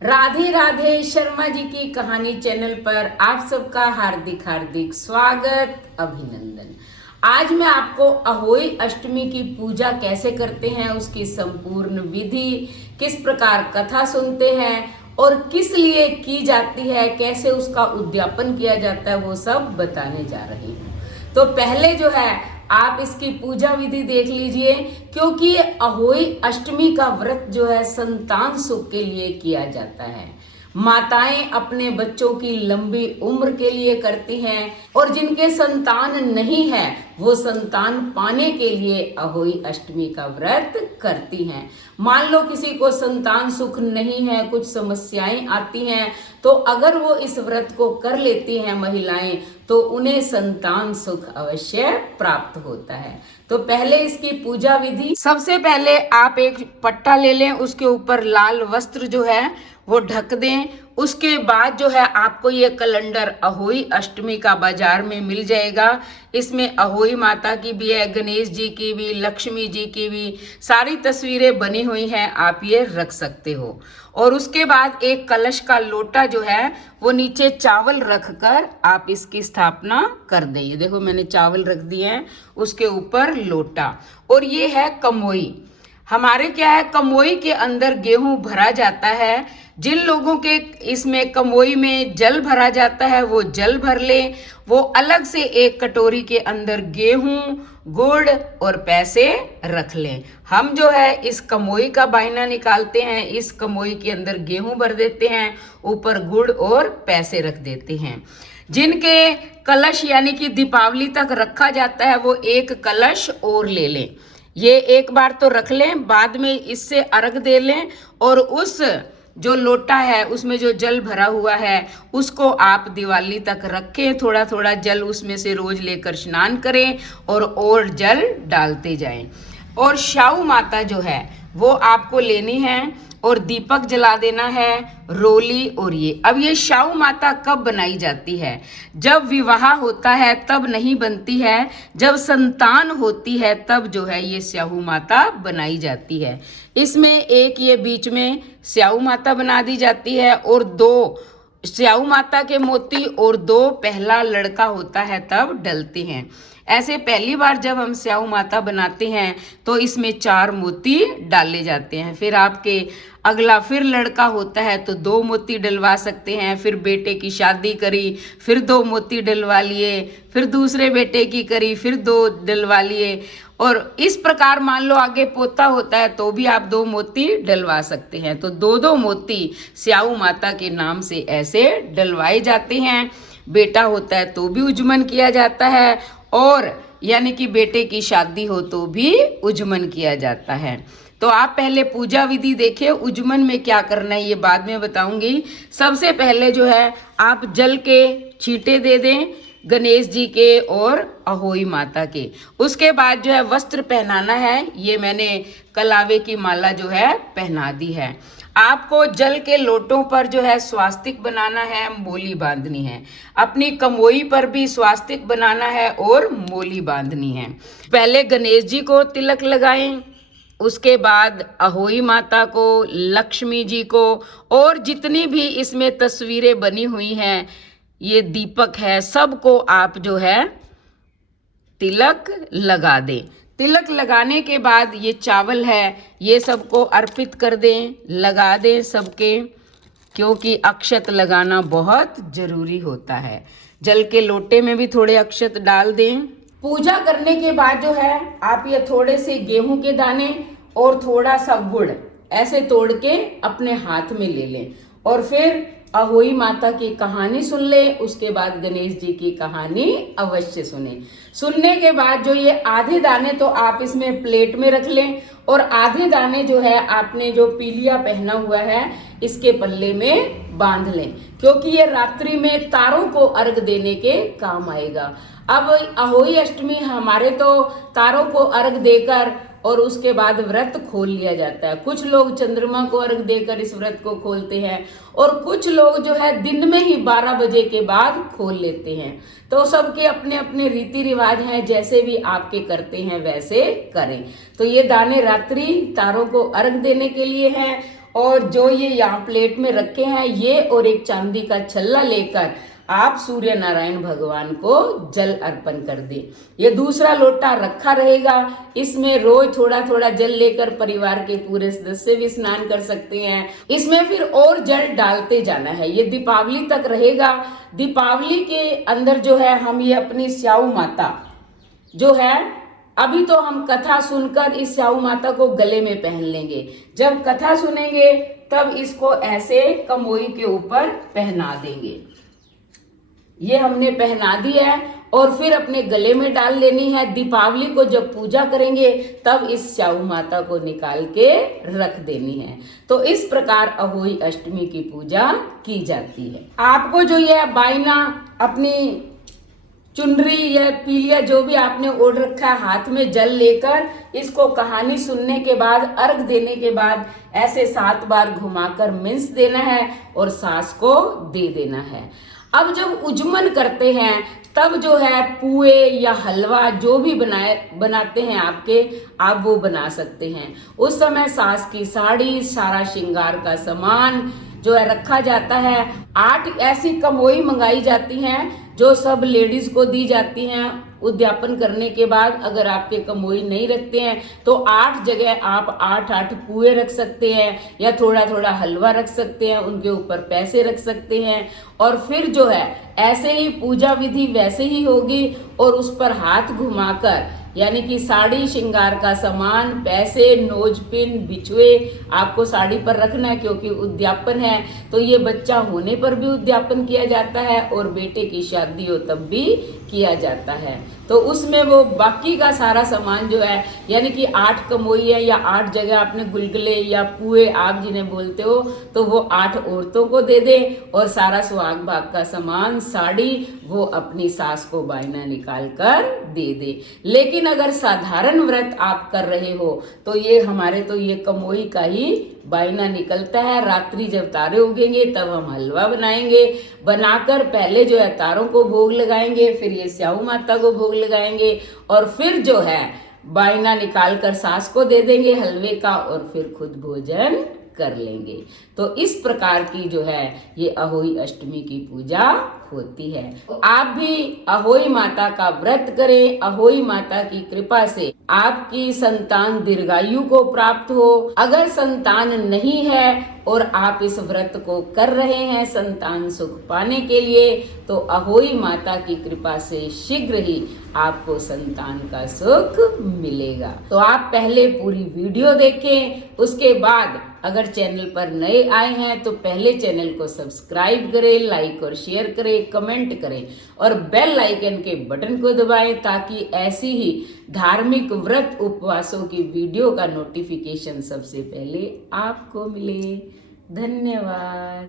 राधे राधे। शर्मा जी की कहानी चैनल पर आप सबका हार्दिक हार्दिक स्वागत, अभिनंदन। आज मैं आपको अहोई अष्टमी की पूजा कैसे करते हैं, उसकी संपूर्ण विधि, किस प्रकार कथा सुनते हैं और किस लिए की जाती है, कैसे उसका उद्यापन किया जाता है, वो सब बताने जा रही हूँ। तो पहले जो है आप इसकी पूजा विधि देख लीजिए, क्योंकि अहोई अष्टमी का व्रत जो है संतान सुख के लिए किया जाता है। माताएं अपने बच्चों की लंबी उम्र के लिए करती हैं और जिनके संतान नहीं है वो संतान पाने के लिए अहोई अष्टमी का व्रत करती हैं। मान लो किसी को संतान सुख नहीं है, कुछ समस्याएं आती हैं, तो अगर वो इस व्रत को कर लेती हैं महिलाएं, तो उन्हें संतान सुख अवश्य प्राप्त होता है। तो पहले इसकी पूजा विधि, सबसे पहले आप एक पट्टा ले लें, उसके ऊपर लाल वस्त्र जो है वो ढक दें। उसके बाद जो है आपको ये कैलेंडर अहोई अष्टमी का बाजार में मिल जाएगा। इसमें अहोई माता की भी है, गणेश जी की भी, लक्ष्मी जी की भी सारी तस्वीरें बनी हुई हैं, आप ये रख सकते हो। और उसके बाद एक कलश का लोटा जो है वो नीचे चावल रखकर आप इसकी स्थापना कर दें। ये देखो मैंने चावल रख दिए हैं, उसके ऊपर लोटा। और ये है कमोई। हमारे क्या है, कमोई के अंदर गेहूं भरा जाता है। जिन लोगों के इसमें कमोई में जल भरा जाता है वो जल भर लें। वो अलग से एक कटोरी के अंदर गेहूं, गुड़ और पैसे रख लें। हम जो है इस कमोई का बायना निकालते हैं, इस कमोई के अंदर गेहूं भर देते हैं, ऊपर गुड़ और पैसे रख देते हैं। जिनके कलश यानी कि दीपावली तक रखा जाता है वो एक कलश और ले लें। ये एक बार तो रख लें, बाद में इससे अर्घ दे लें और उस जो लोटा है उसमें जो जल भरा हुआ है उसको आप दिवाली तक रखें। थोड़ा थोड़ा जल उसमें से रोज लेकर स्नान करें और जल डालते जाएं। और शाहू माता जो है वो आपको लेनी है और दीपक जला देना है, रोली। और ये अब ये शाहू माता कब बनाई जाती है? जब विवाह होता है तब नहीं बनती है, जब संतान होती है तब जो है ये स्याहू माता बनाई जाती है। इसमें एक ये बीच में स्याहू माता बना दी जाती है और दो स्याहू माता के मोती और दो पहला लड़का होता है तब डलते हैं। ऐसे पहली बार जब हम स्याहू माता बनाते हैं तो इसमें 4 मोती डाले जाते हैं। फिर आपके अगला फिर लड़का होता है तो 2 मोती डलवा सकते हैं। फिर बेटे की शादी करी, फिर 2 मोती डलवा लिए, फिर दूसरे बेटे की करी, फिर 2 डलवा लिए। और इस प्रकार मान लो आगे पोता होता है तो भी आप 2 मोती डलवा सकते हैं। तो 2-2 मोती स्याहू माता के नाम से ऐसे डलवाए जाते हैं। बेटा होता है तो भी उज्जमन किया जाता है और यानी कि बेटे की शादी हो तो भी उज्जमन किया जाता है। तो आप पहले पूजा विधि देखिए, उज्जमन में क्या करना है ये बाद में बताऊंगी। सबसे पहले जो है आप जल के छींटे दे दें गणेश जी के और अहोई माता के। उसके बाद जो है वस्त्र पहनाना है। ये मैंने कलावे की माला जो है पहना दी है। आपको जल के लोटों पर जो है स्वास्तिक बनाना है, मोली बांधनी है। अपनी कमोई पर भी स्वास्तिक बनाना है और मोली बांधनी है। पहले गणेश जी को तिलक लगाएं, उसके बाद अहोई माता को, लक्ष्मी जी को और जितनी भी इसमें तस्वीरें बनी हुई हैं, ये दीपक है, सबको आप जो है तिलक लगा दें। तिलक लगाने के बाद ये चावल है ये सबको अर्पित कर दें, लगा दें सबके, क्योंकि अक्षत लगाना बहुत जरूरी होता है। जल के लोटे में भी थोड़े अक्षत डाल दें। पूजा करने के बाद जो है आप ये थोड़े से गेहूं के दाने और थोड़ा सा गुड़ ऐसे तोड़ के अपने हाथ में ले लें और फिर अहोई माता की कहानी सुन ले। उसके बाद गणेश जी की कहानी अवश्य सुने। सुनने के बाद जो ये आधे दाने तो आप इसमें प्लेट में रख लें और आधे दाने जो है आपने जो पीलिया पहना हुआ है इसके पल्ले में बांध लें, क्योंकि ये रात्रि में तारों को अर्घ देने के काम आएगा। अब अहोई अष्टमी हमारे तो तारों को अर्घ देकर और उसके बाद व्रत खोल लिया जाता है। कुछ लोग चंद्रमा को अर्घ देकर इस व्रत को खोलते हैं और कुछ लोग जो है दिन में ही 12 बजे के बाद खोल लेते हैं। तो सबके अपने अपने रीति रिवाज हैं, जैसे भी आपके करते हैं वैसे करें। तो ये दाने रात्रि तारों को अर्घ देने के लिए हैं और जो ये यहाँ प्लेट में रखे हैं ये और एक चांदी का छल्ला लेकर आप सूर्य नारायण भगवान को जल अर्पण कर दें। ये दूसरा लोटा रखा रहेगा, इसमें रोज थोड़ा थोड़ा जल लेकर परिवार के पूरे सदस्य भी स्नान कर सकते हैं। इसमें फिर और जल डालते जाना है। ये दीपावली तक रहेगा। दीपावली के अंदर जो है हम ये अपनी स्याऊ माता जो है, अभी तो हम कथा सुनकर इस स्याऊ माता को गले में पहन लेंगे। जब कथा सुनेंगे तब इसको ऐसे कमोई के ऊपर पहना देंगे। ये हमने पहना दी है और फिर अपने गले में डाल लेनी है। दीपावली को जब पूजा करेंगे तब इस स्याऊ माता को निकाल के रख देनी है। तो इस प्रकार अहोई अष्टमी की पूजा की जाती है। आपको जो ये बायना अपनी चुनरी या पीलिया जो भी आपने ओढ़ रखा है, हाथ में जल लेकर इसको कहानी सुनने के बाद, अर्घ देने के बाद ऐसे 7 बार घुमाकर मिंस देना है और सास को दे देना है। अब जब उज्जमन करते हैं तब जो है पुए या हलवा जो भी बनाते हैं आप वो बना सकते हैं। उस समय सास की साड़ी, सारा श्रृंगार का सामान जो है रखा जाता है। 8 ऐसी कमोई मंगाई जाती हैं जो सब लेडीज को दी जाती हैं। उद्यापन करने के बाद अगर आपके कमोई नहीं रखते हैं तो 8 जगह आप 8 पुए रख सकते हैं या थोड़ा थोड़ा हलवा रख सकते हैं, उनके ऊपर पैसे रख सकते हैं। और फिर जो है ऐसे ही पूजा विधि वैसे ही होगी और उस पर हाथ घुमाकर, यानी कि साड़ी, श्रृंगार का सामान, पैसे, नोजपिन, बिछुए आपको साड़ी पर रखना है क्योंकि उद्यापन है। तो ये बच्चा होने पर भी उद्यापन किया जाता है और बेटे की शादी हो तब भी किया जाता है। तो उसमें वो बाकी का सारा सामान जो है, यानी कि 8 कमोई है या 8 जगह आपने गुलगुले या पुए आप जिन्हें बोलते हो, तो वो 8 औरतों को दे दे और सारा सुहाग भाग का सामान, साड़ी वो अपनी सास को बायना निकाल कर दे दे। लेकिन अगर साधारण व्रत आप कर रहे हो तो ये हमारे तो ये कमोई का ही बायना निकलता है। रात्रि जब तारे उगेंगे तब हम हलवा बनाएंगे, बनाकर पहले जो है तारों को भोग लगाएंगे, फिर ये स्याऊ माता को भोग लगाएंगे और फिर जो है बायना निकाल कर सास को दे देंगे हलवे का और फिर खुद भोजन कर लेंगे। तो इस प्रकार की जो है ये अहोई अष्टमी की पूजा होती है। आप भी अहोई माता का व्रत करें। अहोई माता की कृपा से आपकी संतान दीर्घायु को प्राप्त हो। अगर संतान नहीं है और आप इस व्रत को कर रहे हैं संतान सुख पाने के लिए, तो अहोई माता की कृपा से शीघ्र ही आपको संतान का सुख मिलेगा। तो आप पहले पूरी वीडियो देखें, उसके बाद अगर चैनल पर नए आए हैं तो पहले चैनल को सब्सक्राइब करें, लाइक और शेयर करें, कमेंट करें और बेल आइकन के बटन को दबाएं ताकि ऐसी ही धार्मिक व्रत उपवासों की वीडियो का नोटिफिकेशन सबसे पहले आपको मिले। धन्यवाद।